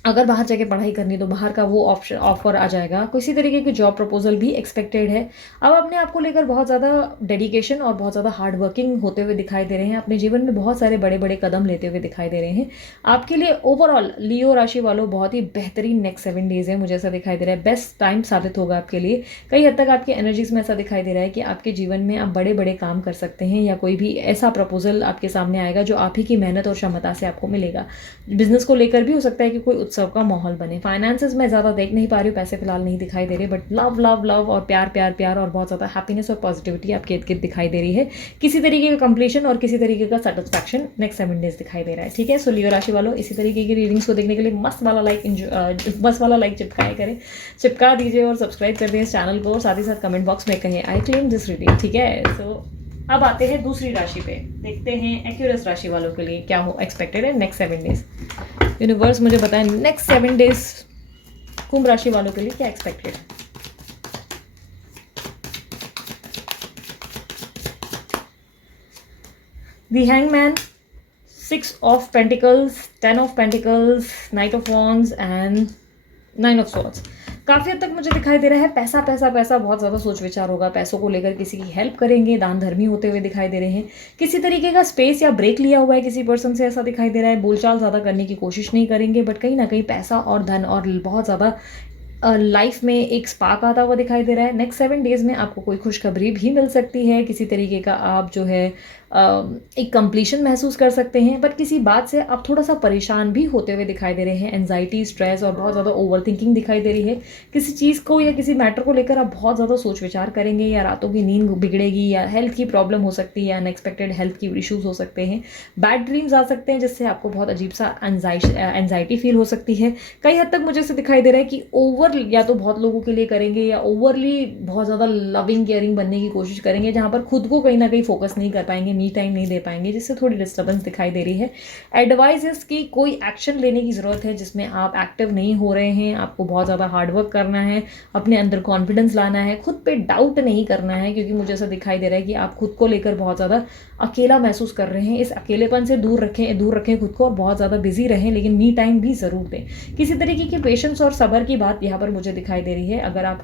अगर बाहर जाके पढ़ाई करनी तो बाहर का वो ऑप्शन, ऑफर आ जाएगा। किसी तरीके की जॉब प्रपोजल भी एक्सपेक्टेड है। अब अपने आप को लेकर बहुत ज़्यादा डेडिकेशन और बहुत ज़्यादा हार्ड वर्किंग होते हुए दिखाई दे रहे हैं। अपने जीवन में बहुत सारे बड़े बड़े कदम लेते हुए दिखाई दे रहे हैं। आपके लिए ओवरऑल लियो राशि वालों बहुत ही बेहतरीन नेक्स्ट 7 डेज है, मुझे ऐसा दिखाई दे रहा है। बेस्ट टाइम साबित होगा आपके लिए। कई हद तक आपकी एनर्जीज में ऐसा दिखाई दे रहा है कि आपके जीवन में आप बड़े बड़े काम कर सकते हैं, या कोई भी ऐसा प्रपोजल आपके सामने आएगा जो आप ही की मेहनत और क्षमता से आपको मिलेगा। बिजनेस को लेकर भी हो सकता है कि कोई उत्सव का माहौल बने। फाइनेंसेस में ज़्यादा देख नहीं पा रही हूँ, पैसे फिलहाल नहीं दिखाई दे रहे, बट लव लव लव और प्यार प्यार प्यार और बहुत ज़्यादा हैप्पीनेस और पॉजिटिविटी आपके इर्द गिर्द दिखाई दे रही है। किसी तरीके का कंप्लीशन और किसी तरीके का सेटिस्फैक्शन नेक्स्ट 7 डेज दिखाई दे रहा है, ठीक है। सो लियो राशि वालों, इसी तरीके की रीडिंग्स को देखने के लिए मस्त वाला लाइक चिपकाए करें, चिपका दीजिए और सब्सक्राइब कर दें इस चैनल को, और साथ ही साथ कमेंट बॉक्स में कहें आई क्लेम दिस रीडिंग, ठीक है। सो अब आते हैं दूसरी राशि पे, देखते हैं एक्यूरस राशि वालों के लिए क्या हो एक्सपेक्टेड है नेक्स्ट 7 डेज। यूनिवर्स मुझे बताएं नेक्स्ट 7 डेज कुंभ राशि वालों के लिए क्या एक्सपेक्टेड है। The hangman, 6 of pentacles, 10 of pentacles, knight of wands and 9 of swords. काफ़ी हद तक मुझे दिखाई दे रहा है पैसा पैसा पैसा, बहुत ज़्यादा सोच विचार होगा। पैसों को लेकर किसी की हेल्प करेंगे, दान धर्मी होते हुए दिखाई दे रहे हैं। किसी तरीके का स्पेस या ब्रेक लिया हुआ है किसी पर्सन से, ऐसा दिखाई दे रहा है। बोलचाल ज़्यादा करने की कोशिश नहीं करेंगे, बट कहीं ना कहीं पैसा और धन और बहुत ज़्यादा लाइफ में एक स्पार्क आता हुआ दिखाई दे रहा है। नेक्स्ट 7 डेज़ में आपको कोई खुशखबरी भी मिल सकती है, किसी तरीके का आप जो है एक कंप्लीशन महसूस कर सकते हैं, बट किसी बात से आप थोड़ा सा परेशान भी होते हुए दिखाई दे रहे हैं। एंजाइटी, स्ट्रेस और बहुत ज़्यादा ओवर थिंकिंग दिखाई दे रही है। किसी चीज़ को या किसी मैटर को लेकर आप बहुत ज़्यादा सोच विचार करेंगे, या रातों की नींद बिगड़ेगी, या हेल्थ की प्रॉब्लम हो सकती है, या अनएक्सपेक्टेड हेल्थ की इश्यूज हो सकते हैं। बैड ड्रीम्स आ सकते हैं जिससे आपको बहुत अजीब सा एंजाइटी फील हो सकती है। कई हद तक मुझे ऐसे दिखाई दे रहा है कि ओवर या तो बहुत लोगों के लिए करेंगे, या ओवरली बहुत ज़्यादा लविंग केयरिंग बनने की कोशिश करेंगे, जहाँ पर खुद को कहीं ना कहीं फोकस नहीं कर पाएंगे, मी टाइम नहीं दे पाएंगे, जिससे थोड़ी डिस्टर्बेंस दिखाई दे रही है। एडवाइस इस कि कोई एक्शन लेने की ज़रूरत है जिसमें आप एक्टिव नहीं हो रहे हैं। आपको बहुत ज़्यादा हार्डवर्क करना है, अपने अंदर कॉन्फिडेंस लाना है, खुद पे डाउट नहीं करना है, क्योंकि मुझे ऐसा दिखाई दे रहा है कि आप खुद को लेकर बहुत ज़्यादा अकेला महसूस कर रहे हैं। इस अकेलेपन से दूर रखें खुद को, और बहुत ज़्यादा बिजी रहें, लेकिन मी टाइम भी ज़रूर दें। किसी तरीके की पेशेंस और सब्र की बात यहाँ पर मुझे दिखाई दे रही है। अगर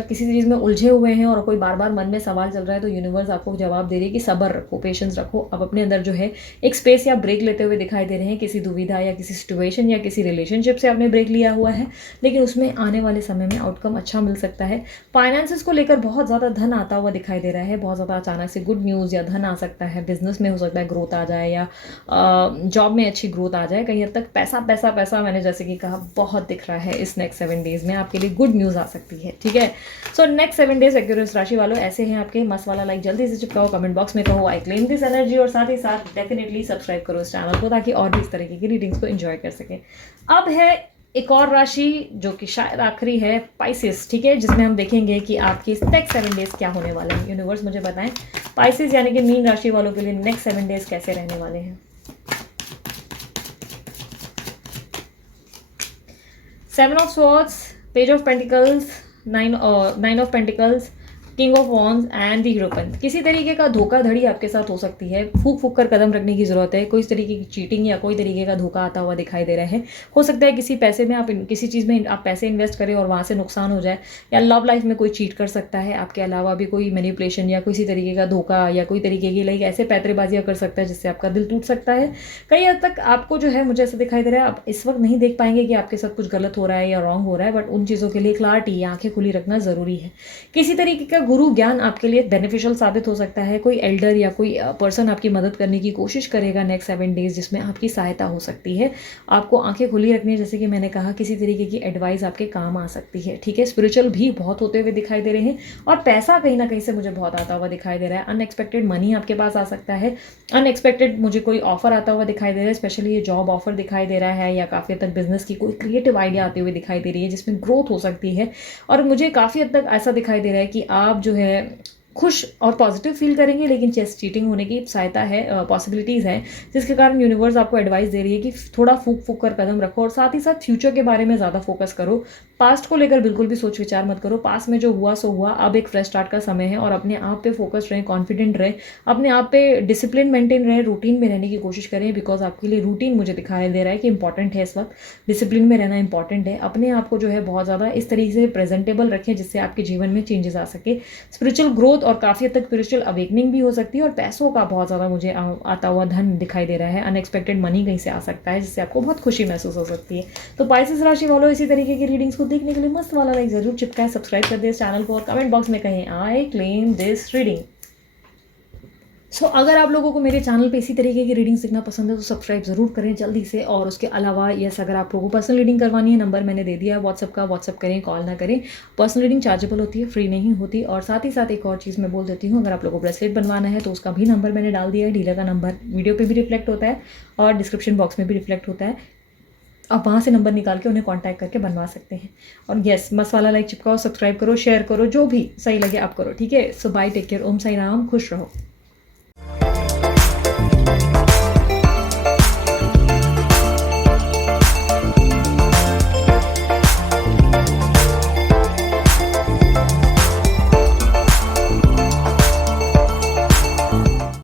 किसी चीज़ में उलझे हुए हैं और कोई बार बार मन में सवाल चल रहा है, तो यूनिवर्स आपको जवाब दे रही है कि सब्र रखो, पेशेंस रखो। आप अपने अंदर जो है एक स्पेस या ब्रेक लेते हुए दिखाई दे रहे हैं। किसी दुविधा या किसी सिचुएशन या किसी रिलेशनशिप से आपने ब्रेक लिया हुआ है, लेकिन उसमें आने वाले समय में आउटकम अच्छा मिल सकता है। फाइनेंसेस को लेकर बहुत ज़्यादा धन आता हुआ दिखाई दे रहा है। बहुत ज़्यादा अचानक से गुड न्यूज़ या धन आ सकता है। बिजनेस में हो सकता है ग्रोथ आ जाए, या जॉब में अच्छी ग्रोथ आ जाए। कहीं हद तक पैसा पैसा पैसा मैंने जैसे कि कहा बहुत दिख रहा है। इस नेक्स्ट 7 डेज़ में आपके लिए गुड न्यूज़ आ सकती है। ठीक है, सो नेक्स्ट 7 डेज एक्वेरियस राशि वालों ऐसे हैं आपके। मस्त वाला लाइक जल्दी से चिपकाओ, कमेंट बॉक्स में कहो आई क्लेम दिस एनर्जी, और साथ ही साथ डेफिनेटली सब्सक्राइब करो इस चैनल को, ताकि और भी इस तरीके की रीडिंग्स को एंजॉय कर सकें। अब है एक और राशि जो कि शायद आखिरी है, पाइसेस। ठीक है, जिसमें हम देखेंगे कि आपकी नेक्स्ट 7 डेज क्या होने वाले हैं। यूनिवर्स मुझे बताएं पाइसेस यानी कि मीन राशि वालों के लिए नेक्स्ट 7 डेज कैसे रहने वाले हैं। 7 of swords, page of pentacles, 9 of pentacles, king of wands and the hierophant. किसी तरीके का धोखाधड़ी आपके साथ हो सकती है। फूक फूक कर कदम रखने की जरूरत है। कोई तरीके की चीटिंग या कोई तरीके का धोखा आता हुआ दिखाई दे रहा है। हो सकता है किसी पैसे में आप किसी चीज़ में आप पैसे इन्वेस्ट करें और वहाँ से नुकसान हो जाए, या लव लाइफ में कोई चीट कर सकता है। आपके अलावा भी कोई मैनिपुलेशन या किसी तरीके का धोखा या कोई तरीके की लाइक ऐसे पैतरेबाजियाँ कर सकता है जिससे आपका दिल टूट सकता है। कई हद तक आपको जो है मुझे ऐसा दिखाई दे रहा है, आप इस वक्त नहीं देख पाएंगे कि आपके साथ कुछ गलत हो रहा है या रॉन्ग हो रहा है, बट उन चीज़ों के लिए क्लैरिटी या आंखें खुली रखना ज़रूरी है। किसी तरीके का गुरु ज्ञान आपके लिए बेनिफिशियल साबित हो सकता है। कोई एल्डर या कोई पर्सन आपकी मदद करने की कोशिश करेगा नेक्स्ट 7 डेज, जिसमें आपकी सहायता हो सकती है। आपको आंखें खुली रखनी है, जैसे कि मैंने कहा, किसी तरीके की एडवाइस आपके काम आ सकती है। ठीक है, स्पिरिचुअल भी बहुत होते हुए दिखाई दे रहे हैं, और पैसा कहीं ना कहीं से मुझे बहुत आता हुआ दिखाई दे रहा है। अनएक्सपेक्टेड मनी आपके पास आ सकता है। अनएक्सपेक्टेड मुझे कोई ऑफर आता हुआ दिखाई दे रहा है, स्पेशली ये जॉब ऑफर दिखाई दे रहा है, या काफ़ी हद तक बिजनेस की कोई क्रिएटिव आइडिया आते हुए दिखाई दे रही है जिसमें ग्रोथ हो सकती है। और मुझे काफ़ी हद तक ऐसा दिखाई दे रहा है कि आप जो है खुश और पॉजिटिव फील करेंगे, लेकिन चेस्ट चीटिंग होने की सहायता है, पॉसिबिलिटीज़ हैं, जिसके कारण यूनिवर्स आपको एडवाइस दे रही है कि थोड़ा फूक फूक कर कदम रखो, और साथ ही साथ फ्यूचर के बारे में ज़्यादा फोकस करो। पास्ट को लेकर बिल्कुल भी सोच विचार मत करो। पास्ट में जो हुआ सो हुआ, अब एक फ्रेश स्टार्ट का समय है, और अपने आप पे फोकस रहें, कॉन्फिडेंट रहें, अपने आप पे डिसिप्लिन मेंटेन रहें, रूटीन में रहने की कोशिश करें, बिकॉज आपके लिए रूटीन मुझे दिखाई दे रहा है कि इंपॉर्टेंट है। इस वक्त डिसिप्लिन में रहना इंपॉर्टेंट है। अपने आप को जो है बहुत ज़्यादा इस तरीके से प्रेजेंटेबल रखें जिससे आपके जीवन में चेंजेस आ सके। स्पिरिचुअल ग्रोथ और काफ़ी हद तक स्पिरिचुअल अवेकनिंग भी हो सकती है, और पैसों का बहुत ज़्यादा मुझे आता हुआ धन दिखाई दे रहा है। अनएक्सपेक्टेड मनी कहीं से आ सकता है जिससे आपको बहुत खुशी महसूस हो सकती है। तो पाइसेस राशि वालों इसी तरीके की रीडिंग्स को देखने के लिए मस्त वाला लाइक जरूर चिपकाएं, सब्सक्राइब कर दे इस चैनल को, और कमेंट बॉक्स में कहें आई क्लेम दिस रीडिंग। सो अगर आप लोगों को मेरे चैनल पे इसी तरीके की रीडिंग्स देखना पसंद है तो सब्सक्राइब ज़रूर करें जल्दी से। और उसके अलावा यस, अगर आप लोगों को पर्सनल रीडिंग करवानी है, नंबर मैंने दे दिया है व्हाट्सअप का, व्हाट्सअप करें, कॉल ना करें। पर्सनल रीडिंग चार्जेबल होती है, फ्री नहीं होती। और साथ ही साथ एक और चीज़ मैं बोल देती हूँ, अगर आप लोगों को ब्रेसलेट बनवाना है तो उसका भी नंबर मैंने डाल दिया है। डीलर का नंबर वीडियो पर भी रिफ्लेक्ट होता है और डिस्क्रिप्शन बॉक्स में भी रिफ्लेक्ट होता है। आप वहाँ से नंबर निकाल के उन्हें कांटेक्ट करके बनवा सकते हैं। और यस, मस्त वाला लाइक चिपकाओ, सब्सक्राइब करो, शेयर करो, जो भी सही लगे आप करो। ठीक है, सो बाय, टेक केयर, ओम साई राम, खुश रहो।